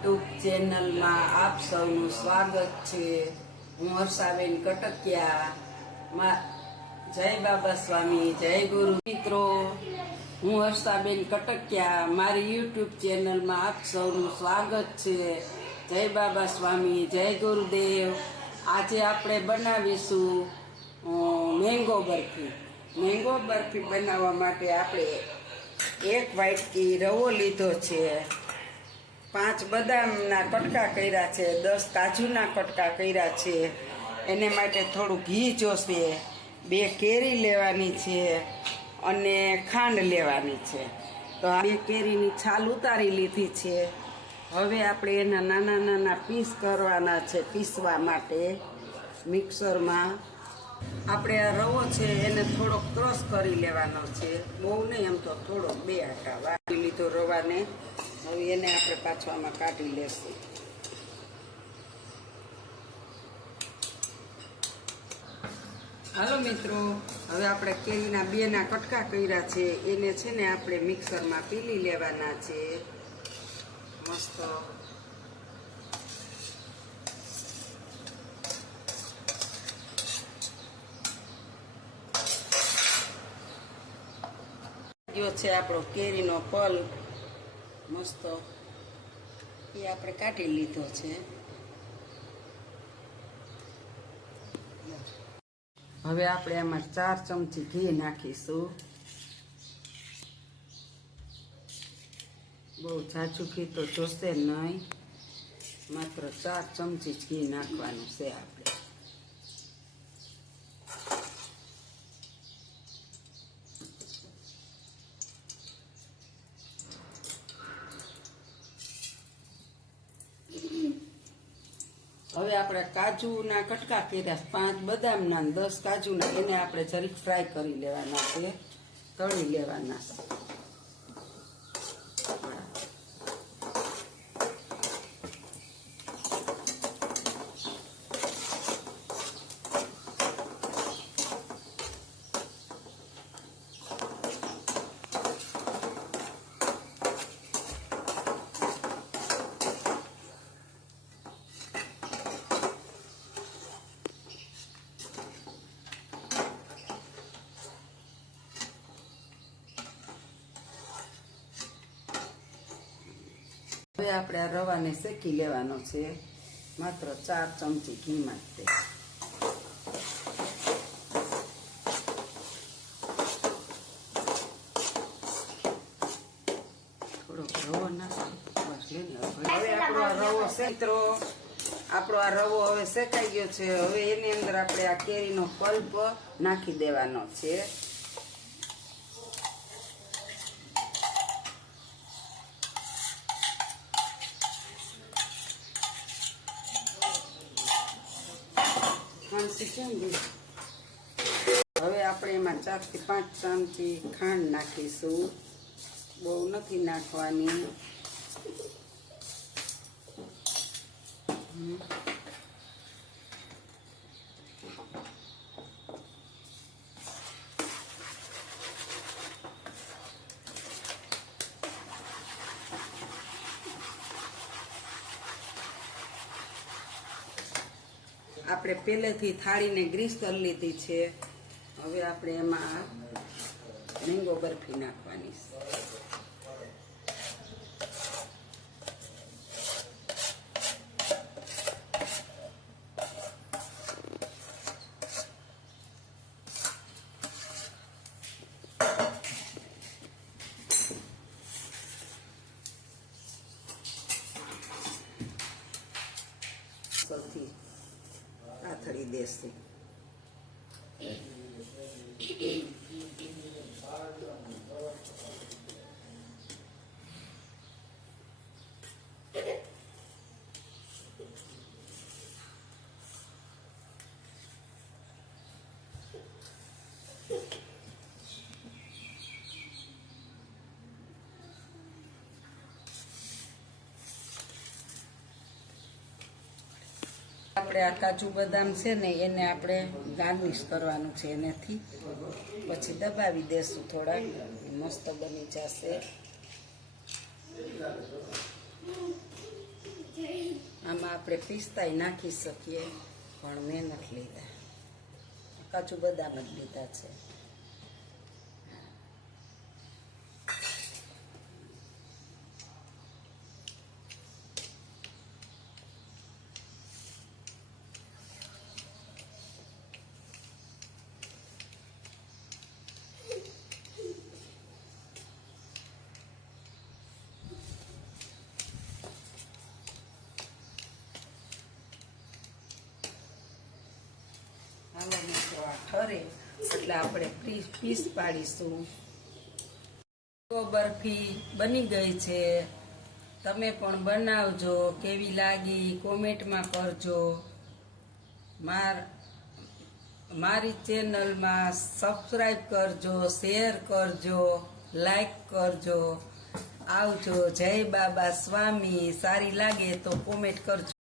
YouTube ચેનલમાં આપ સૌનું સ્વાગત છે। હું હર્ષાબેન કટકિયા। જય બાબા સ્વામી, જય ગુરુ મિત્રો। હું હર્ષાબેન કટકિયા, મારી યુટ્યુબ ચેનલમાં આપ સૌનું સ્વાગત છે। જય બાબા સ્વામી, જય ગુરુદેવ। આજે આપણે બનાવીશું મેંગો બરફી। મેંગો બરફી બનાવવા માટે આપણે 1 વાટકી રવો લીધો છે, 5 બદામના કટકા કર્યા છે, 10 કાજુના કટકા કર્યા છે। એને માટે થોડું ઘી જોશે, 2 કેરી લેવાની છે અને ખાંડ લેવાની છે। તો આ 2 કેરીની છાલ ઉતારી લીધી છે। હવે આપણે એના નાના નાના પીસ કરવાના છે। પીસવા માટે મિક્સરમાં આપણે આ રવો છે એને થોડોક ક્રશ કરી લેવાનો છે, બહુ નહીં, એમ તો થોડોક 2 આટા વાટી લીધો રવાને। હવે એને આપણે પાછું આમાં કાઢી લેશું। હાલો મિત્રો, હવે આપણે કેરીના 2ના કટકા કર્યા છે, એને છે ને આપણે મિક્સરમાં પીલી લેવાના છે મસ્ત। જો છે આપણો કેરીનો પલ્પ મસ્ત, એ આપણે કાઢી લીધો છે। હવે આપણે આમાં 4 ચમચી ઘી નાખીશું। બહુ ઝાઝું ઘી તો જોશે નહીં, માત્ર 4 ચમચી જ ઘી નાખવાનું છે આપણે। હવે આપણે કાજુના કટકા કર્યા, 5 બદામના 10 કાજુના, એને આપણે જરીક ફ્રાય કરી લેવાના છે, તળી લેવાના છે। હવે આપણે આ રવાને શેકી લેવાનો છે, માત્ર 4 ચમચી ઘીમાં જ તે। થોડોક રવો નાખી હવે આપણો આ રવો મિત્રો, આપણો આ રવો હવે શેકાઈ ગયો છે। હવે એની અંદર આપણે આ કેરીનો પલ્પ નાખી દેવાનો છે। હવે આપણે એમાં 4 થી 5 ચમચી ખાંડ નાખીશું, બહુ નથી નાખવાની। આપણે પહેલેથી થાળીને ગ્રીસ કરી લીધી છે। હવે આપણે એમાં મેંગો બરફી નાખવાની છે। સૌથી આથળી દેશે। આપણે આ કાજુ બદામ છે ને એને આપણે ગાર્નિશ કરવાનું છે એનાથી, પછી દબાવી દેશું થોડા, મસ્ત બની જશે। આમાં આપણે પિસ્તાય નાખી શકીએ, પણ મેં નથી લીધા, કાજુ બદામ જ લીધા છે. હાલો મિત્રો, આ ઠરે એટલે આપણે પીસ પાડીશું. તો બરફી બની ગઈ છે, તમે પણ બનાવજો. કેવી લાગી કોમેન્ટમાં કરજો. મારી ચેનલમાં સબસ્ક્રાઈબ કરજો, શેર કરજો, લાઈક કરજો. આવજો. જય બાબા સ્વામી. સારી લાગે તો કોમેન્ટ કરજો.